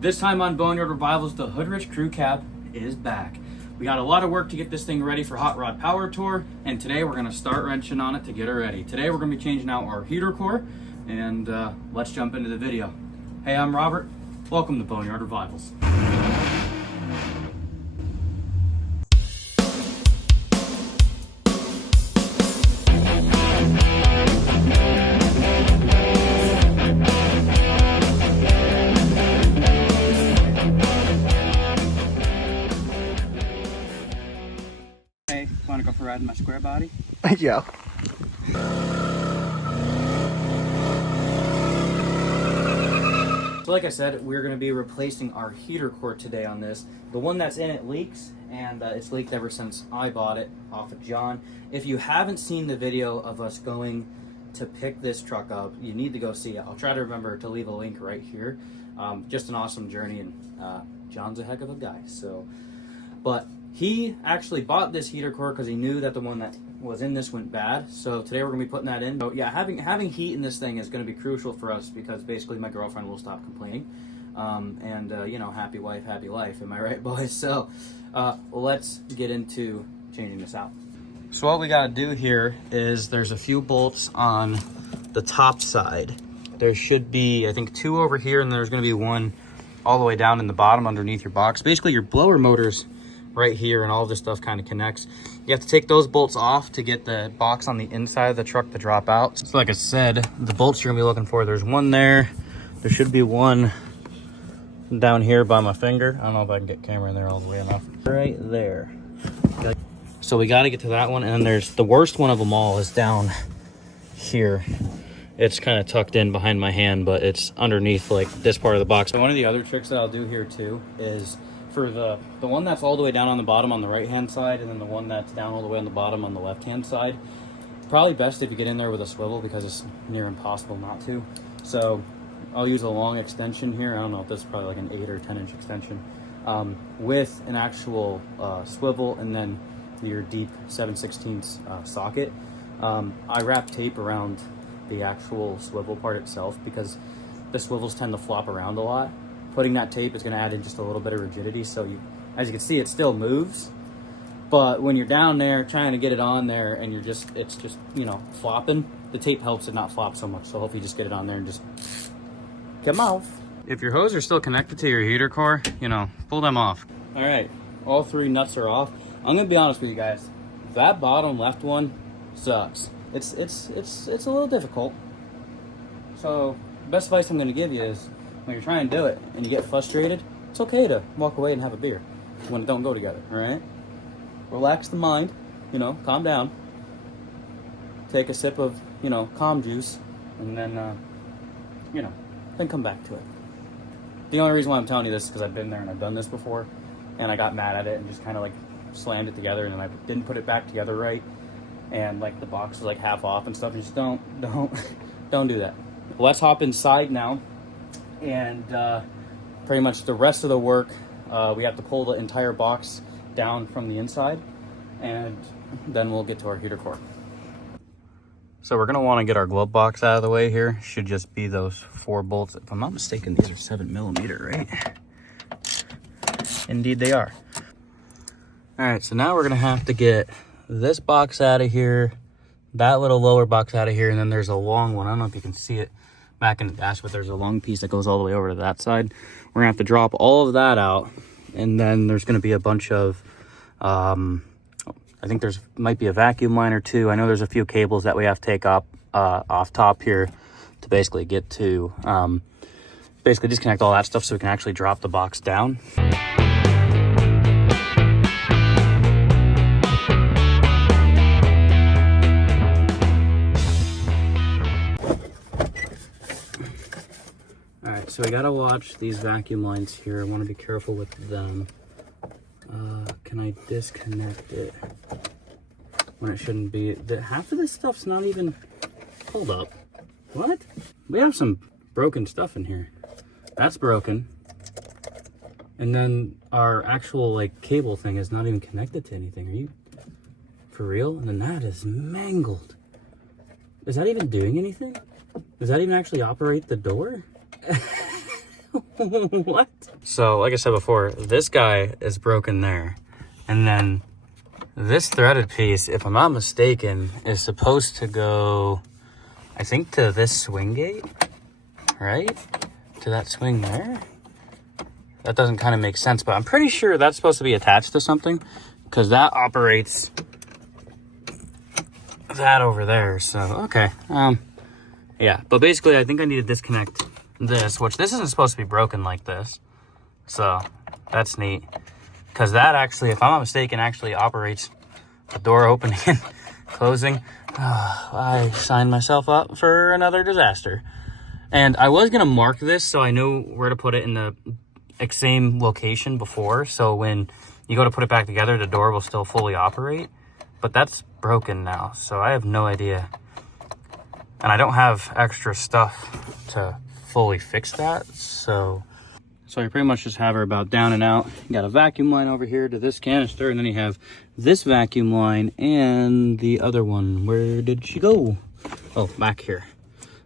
This time on Boneyard Revivals, the Hoodrich Crew Cab is back. We got a lot of work to get this thing ready for Hot Rod Power Tour, and today we're going to start wrenching on it to get it ready. Today we're going to be changing out our heater core, and let's jump into the video. Hey, I'm Robert. Welcome to Boneyard Revivals. Want to go for a ride in my square body? Yeah. So like I said, we're going to be replacing our heater core today on this. The one that's in it leaks, and it's leaked ever since I bought it off of John. If you haven't seen the video of us going to pick this truck up, you need to go see it. I'll try to remember to leave a link right here. Just an awesome journey, and John's a heck of a guy. But he actually bought this heater core because he knew that the one that was in this went bad. So today we're going to be putting that in. So yeah, having heat in this thing is going to be crucial for us because basically my girlfriend will stop complaining. You know, happy wife, happy life. Am I right, boys? So let's get into changing this out. So what we got to do here is there's a few bolts on the top side. There should be, I think, 2 over here, and there's going to be 1 all the way down in the bottom underneath your box. Basically, your blower motor's right here, and all this stuff kind of connects. You have to take those bolts off to get the box on the inside of the truck to drop out. So like I said, the bolts you're gonna be looking for, there's 1 there. There should be 1 down here by my finger. I don't know if I can get camera in there all the way enough. Right there. So we got to get to that one, and then there's the worst one of them all is down here. It's kind of tucked in behind my hand, but it's underneath like this part of the box. So one of the other tricks that I'll do here too is for the one that's all the way down on the bottom on the right hand side, and then the one that's down all the way on the bottom on the left hand side, probably best if you get in there with a swivel because it's near impossible not to. So I'll use a long extension here. I don't know if this is probably like an 8 or 10 inch extension with an actual swivel, and then your deep 7/16 socket. I wrap tape around the actual swivel part itself because the swivels tend to flop around a lot. Putting that tape is going to add in just a little bit of rigidity, so as you can see, it still moves. But when you're down there trying to get it on there and it's just you know, flopping, the tape helps it not flop so much. So hopefully you just get it on there and just come off. If your hose are still connected to your heater core, you know, pull them off. All right, all 3 nuts are off. I'm going to be honest with you guys. That bottom left one sucks. It's a little difficult. So the best advice I'm going to give you is, when you're trying to do it and you get frustrated, it's okay to walk away and have a beer when it don't go together, all right? Relax the mind, you know, calm down. Take a sip of, you know, calm juice, and then, you know, then come back to it. The only reason why I'm telling you this is because I've been there and I've done this before, and I got mad at it and just kind of like slammed it together, and then I didn't put it back together right, and like the box was like half off and stuff. Just don't do that. Well, let's hop inside now. And pretty much the rest of the work, we have to pull the entire box down from the inside, and then we'll get to our heater core. So we're going to want to get our glove box out of the way here. Should just be those 4 bolts. If I'm not mistaken, these are 7mm, right? Indeed they are. All right, so now we're going to have to get this box out of here, that little lower box out of here, and then there's a long one. I don't know if you can see it back in the dash, but there's a long piece that goes all the way over to that side. We're gonna have to drop all of that out, and then there's gonna be a bunch of I think might be a vacuum line or 2. I know there's a few cables that we have to take up off top here to basically get to basically disconnect all that stuff so we can actually drop the box down. So we gotta watch these vacuum lines here. I want to be careful with them. Can I disconnect it when it shouldn't be? Half of this stuff's not even... Hold up. What? We have some broken stuff in here. That's broken. And then our actual like cable thing is not even connected to anything. Are you for real? And then that is mangled. Is that even doing anything? Does that even actually operate the door? What? So, like I said before, this guy is broken there. And then this threaded piece, if I'm not mistaken, is supposed to go, I think, to this swing gate, right? To that swing there. That doesn't kind of make sense, but I'm pretty sure that's supposed to be attached to something because that operates that over there. So, okay. Yeah, but basically I think I need to disconnect this, which this isn't supposed to be broken like this. So that's neat. Because that actually, if I'm not mistaken, actually operates the door opening and closing. I signed myself up for another disaster. And I was going to mark this so I knew where to put it in the same location before. So when you go to put it back together, the door will still fully operate. But that's broken now, so I have no idea. And I don't have extra stuff to fully fix that. So you pretty much just have her about down and out. You got a vacuum line over here to this canister, and then you have this vacuum line and the other one. Where did she go? Oh, back here.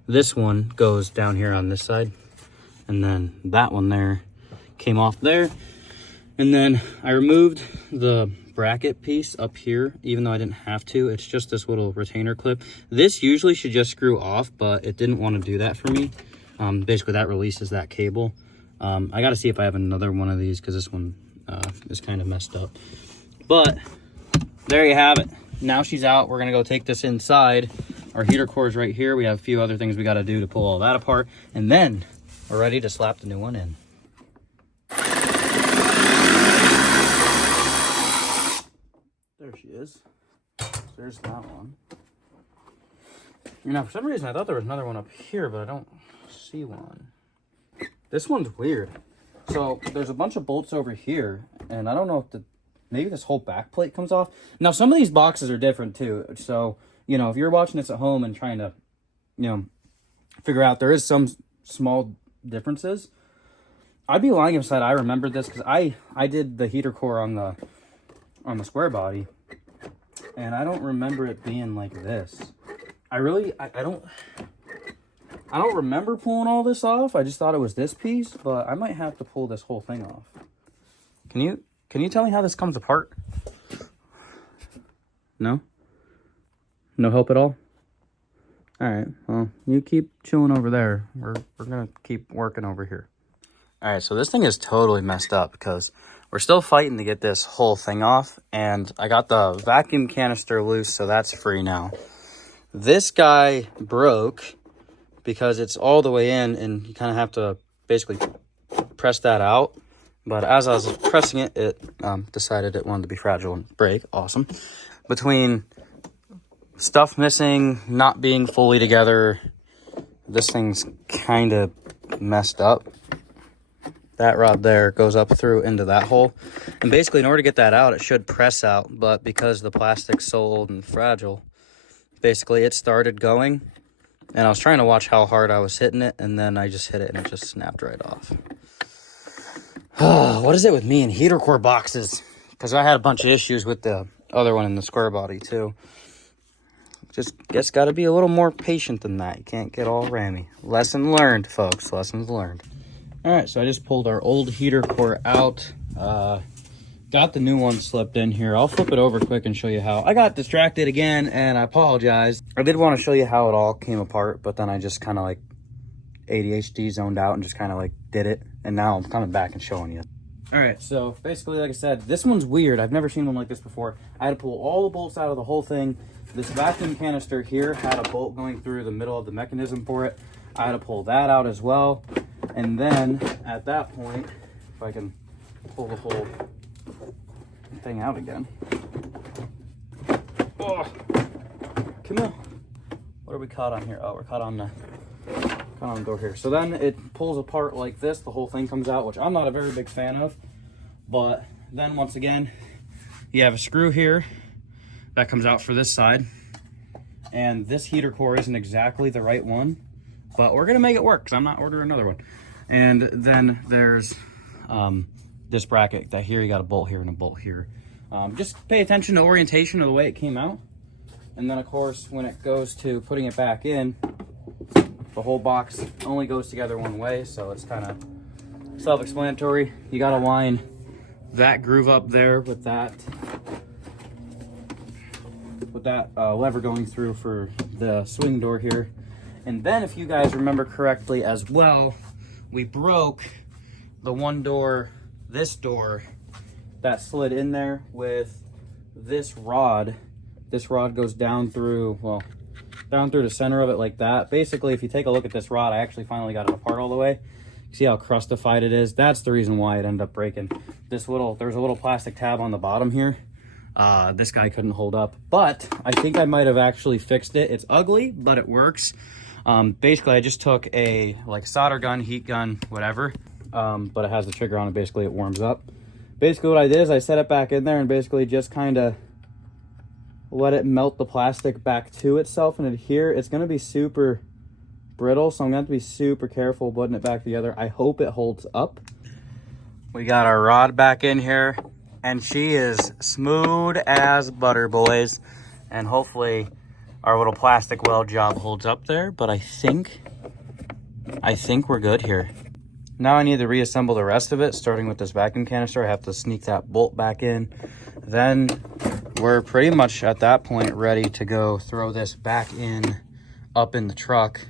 This one goes down here on this side, and then that one there came off there. And then I removed the bracket piece up here, even though I didn't have to. It's just this little retainer clip. This usually should just screw off, but it didn't want to do that for me. Basically that releases that cable. I got to see if I have another one of these because this one is kind of messed up. But there you have it. Now she's out. We're gonna go take this inside. Our heater core is right here. We have a few other things we got to do to pull all that apart, and then we're ready to slap the new one in. There she is. There's that one. Now, for some reason, I thought there was another one up here, but I don't see one. This one's weird. So there's a bunch of bolts over here, and I don't know if maybe this whole back plate comes off. Now, some of these boxes are different too. So, you know, if you're watching this at home and trying to, you know, figure out, there is some small differences. I'd be lying if I said I remembered this because I did the heater core on the square body, and I don't remember it being like this. I don't remember pulling all this off. I just thought it was this piece, but I might have to pull this whole thing off. Can you tell me how this comes apart? No help at all. All right, well, you keep chilling over there. We're gonna keep working over here. All right, so this thing is totally messed up because we're still fighting to get this whole thing off, and I got the vacuum canister loose, so that's free now. This guy broke because it's all the way in, and you kind of have to basically press that out. But as I was pressing it, it decided it wanted to be fragile and break. Awesome. Between stuff missing, not being fully together, this thing's kind of messed up. That rod there goes up through into that hole. And basically, in order to get that out, it should press out. But because the plastic's so old and fragile, basically it started going. And I was trying to watch how hard I was hitting it, and then I just hit it and it just snapped right off. What is it with me and heater core boxes? Because I had a bunch of issues with the other one in the square body too. Just got to be a little more patient than that. You can't get all rammy. Lesson learned, folks. Lessons learned. All right, so I just pulled our old heater core out. Got the new one slipped in here. I'll flip it over quick and show you how. I got distracted again, and I apologize. I did want to show you how it all came apart, but then I just kind of like ADHD zoned out and just kind of like did it. And now I'm coming back and showing you. All right, so basically, like I said, this one's weird. I've never seen one like this before. I had to pull all the bolts out of the whole thing. This vacuum canister here had a bolt going through the middle of the mechanism for it. I had to pull that out as well. And then at that point, if I can pull the whole thing out again. Oh, come on. What are we caught on here? Oh, we're caught on the door here. So then it pulls apart like this. The whole thing comes out, which I'm not a very big fan of. But then once again, you have a screw here that comes out for this side. And this heater core isn't exactly the right one, but we're gonna make it work because I'm not ordering another one. And then there's this bracket that here, you got a bolt here and a bolt here. Just pay attention to orientation of the way it came out. And then of course, when it goes to putting it back in, the whole box only goes together one way. So it's kind of self-explanatory. You gotta line that groove up there with that lever going through for the swing door here. And then if you guys remember correctly as well, we broke the one door, this door that slid in there with this rod. This rod goes down through, well, down through the center of it like that. Basically, if you take a look at this rod, I actually finally got it apart all the way. See how crustified it is? That's the reason why it ended up breaking. There's a little plastic tab on the bottom here. This guy couldn't hold up, but I think I might have actually fixed it. It's ugly, but it works. Basically, I just took a solder gun, heat gun, whatever, but it has the trigger on it. Basically, it warms up. Basically, what I did is I set it back in there and basically just kind of let it melt the plastic back to itself and adhere. It's going to be super brittle, so I'm going to have to be super careful putting it back together. I hope it holds up. We got our rod back in here, and she is smooth as butter, boys. And hopefully our little plastic weld job holds up there, but I think we're good here. Now I need to reassemble the rest of it, starting with this vacuum canister. I have to sneak that bolt back in. Then we're pretty much at that point ready to go throw this back in, up in the truck.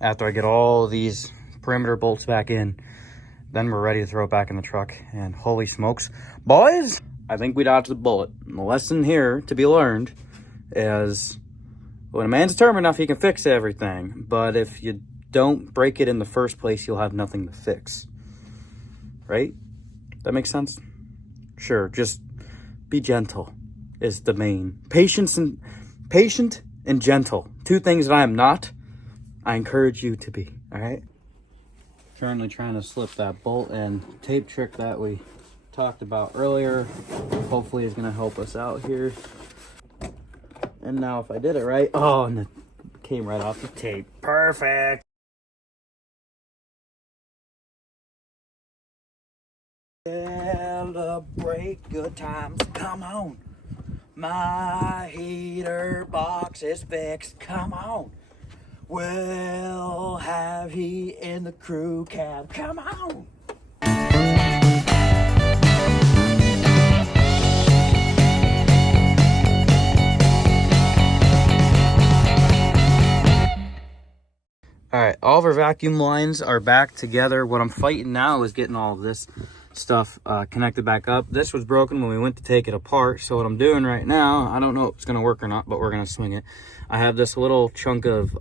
After I get all these perimeter bolts back in, then we're ready to throw it back in the truck. And holy smokes, boys, I think we dodged the bullet. And the lesson here to be learned is when a man's determined enough, he can fix everything. But if you don't break it in the first place, you'll have nothing to fix. Right? That makes sense? Sure, just be gentle is the main. Patient and gentle. Two things that I am not. I encourage you to be, all right? Currently trying to slip that bolt and tape trick that we talked about earlier. Hopefully is gonna help us out here. And now if I did it right, oh, and it came right off the tape. Perfect. Celebrate good times, come on. My heater box is fixed, come on. We'll have heat in the crew cab, come on. All right, all of our vacuum lines are back together. What I'm fighting now is getting all of this stuff connected back up. This was broken when we went to take it apart, so what I'm doing right now, I don't know if it's going to work or not, but we're going to swing it. I have this little chunk of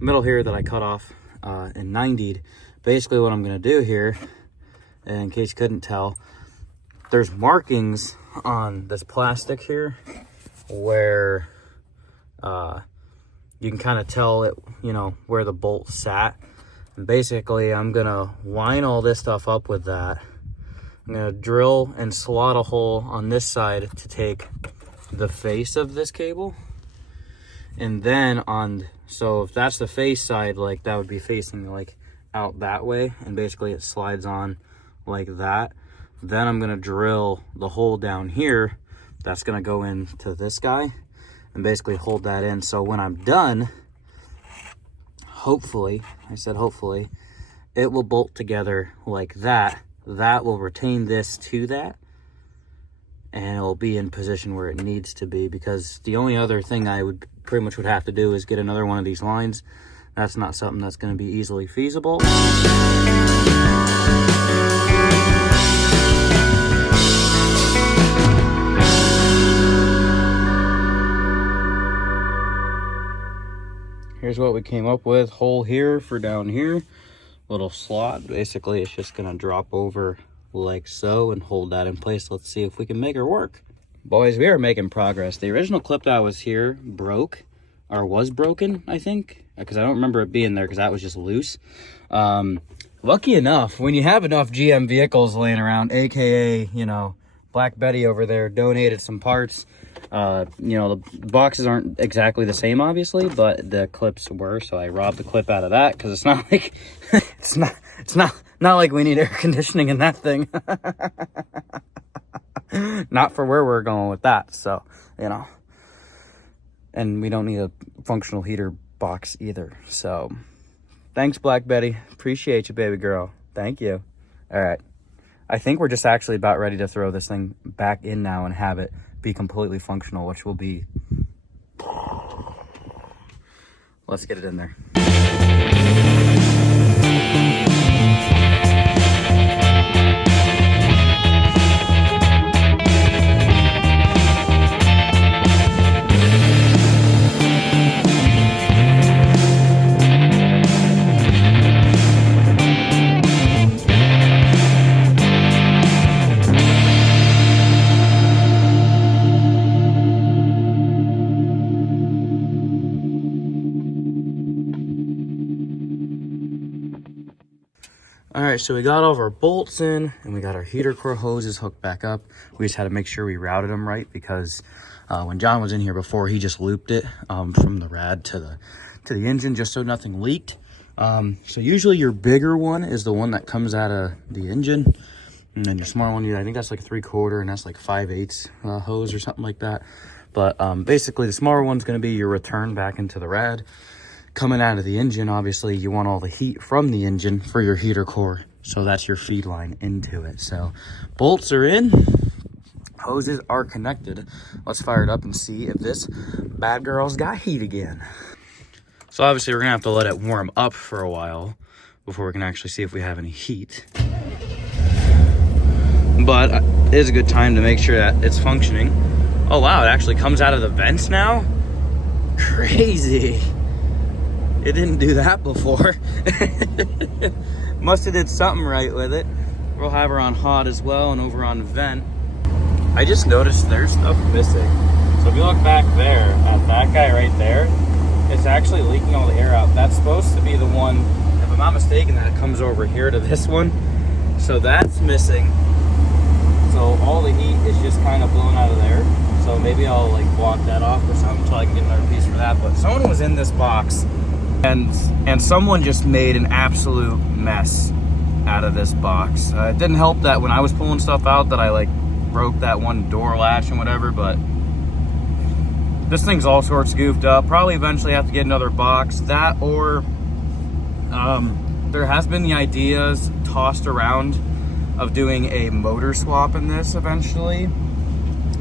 metal here that I cut off and 90'd. Basically what I'm going to do here, in case you couldn't tell, there's markings on this plastic here where you can kind of tell it, you know, where the bolt sat. And basically I'm going to line all this stuff up with that. I'm going to drill and slot a hole on this side to take the face of this cable. And then so if that's the face side, like that would be facing like out that way. And basically it slides on like that. Then I'm going to drill the hole down here. That's going to go into this guy and basically hold that in. So when I'm done, hopefully, I said hopefully, it will bolt together like that. That will retain this to that, and it will be in position where it needs to be, because the only other thing I would pretty much would have to do is get another one of these lines. That's not something that's going to be easily feasible. Here's what we came up with. Hole here for down here. Little slot. Basically, it's just going to drop over like so and hold that in place. Let's see if we can make her work. Boys, we are making progress. The original clip that was here broke, or was broken, I think, because I don't remember it being there because that was just loose. Lucky enough, when you have enough GM vehicles laying around, aka, you know, Black Betty over there donated some parts. You know, the boxes aren't exactly the same, obviously, but the clips were, so I robbed the clip out of that, because it's not like it's not like we need air conditioning in that thing. Not for where we're going with that, so, you know, and we don't need a functional heater box either. So thanks, Black Betty, appreciate you, baby girl. Thank you. All right. I think we're just actually about ready to throw this thing back in now and have it be completely functional, which will be... Let's get it in there. All right, so we got all of our bolts in and we got our heater core hoses hooked back up. We just had to make sure we routed them right because when John was in here before, he just looped it from the rad to the engine just so nothing leaked. So usually your bigger one is the one that comes out of the engine, and then your smaller one, I think that's like a 3/4 and that's like 5/8 hose or something like that. But basically the smaller one's going to be your return back into the rad. Coming out of the engine, obviously you want all the heat from the engine for your heater core, so that's your feed line into it. So bolts are in, hoses are connected. Let's fire it up and see if this bad girl's got heat again. So obviously we're gonna have to let it warm up for a while before we can actually see if we have any heat, but it is a good time to make sure that it's functioning. Oh wow, it actually comes out of the vents now. Crazy. It didn't do that before. Must have did something right with it. We'll have her on hot as well and over on vent. I just noticed there's stuff missing. So if you look back there at that guy right there, it's actually leaking all the air out. That's supposed to be the one, if I'm not mistaken, that comes over here to this one. So that's missing. So all the heat is just kind of blown out of there. So maybe I'll like block that off or something until I can get another piece for that. But someone was in this box and someone just made an absolute mess out of this box. It didn't help that when I was pulling stuff out that I like broke that one door latch and whatever, but this thing's all sorts goofed up. Probably eventually have to get another box. That or there has been the ideas tossed around of doing a motor swap in this eventually,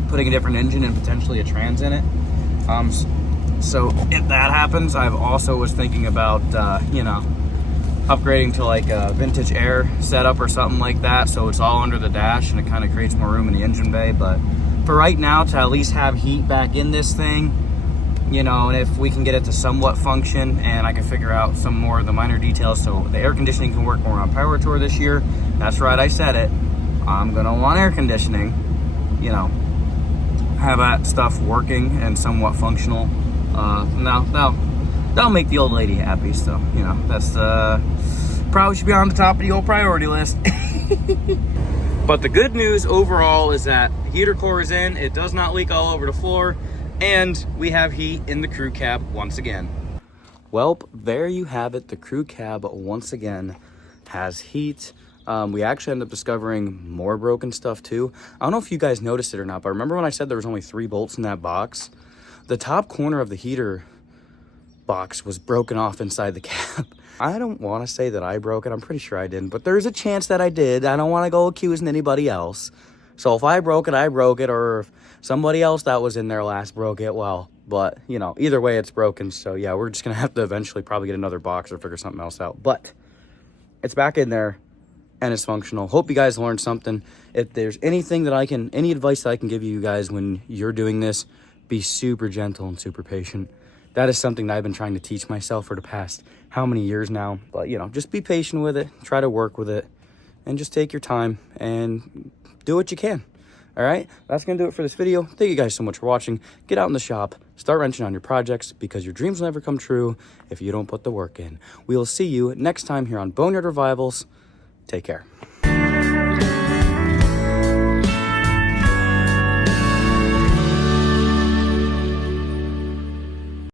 putting a different engine and potentially a trans in it. So if that happens, I've also was thinking about, you know, upgrading to like a vintage air setup or something like that. So it's all under the dash and it kind of creates more room in the engine bay. But for right now, to at least have heat back in this thing, you know, and if we can get it to somewhat function and I can figure out some more of the minor details so the air conditioning can work more on Power Tour this year. That's right, I said it. I'm gonna want air conditioning, you know, have that stuff working and somewhat functional. That'll make the old lady happy. So, you know, that's probably should be on the top of the old priority list. But the good news overall is that the heater core is in, it does not leak all over the floor, and we have heat in the crew cab once again. Well, there you have it. The crew cab once again has heat. We actually ended up discovering more broken stuff too. I don't know if you guys noticed it or not, but remember when I said there was only 3 bolts in that box? The top corner of the heater box was broken off inside the cab. I don't want to say that I broke it. I'm pretty sure I didn't, but there's a chance that I did. I don't want to go accusing anybody else. So if I broke it, I broke it, or if somebody else that was in there last broke it, well, but you know, either way it's broken. So yeah, we're just going to have to eventually probably get another box or figure something else out, but it's back in there and it's functional. Hope you guys learned something. If there's anything that any advice that I can give you guys when you're doing this, be super gentle and super patient. That is something that I've been trying to teach myself for the past how many years now. But, you know, just be patient with it. Try to work with it. And just take your time and do what you can. All right? That's going to do it for this video. Thank you guys so much for watching. Get out in the shop. Start wrenching on your projects because your dreams will never come true if you don't put the work in. We will see you next time here on Boneyard Revivals. Take care.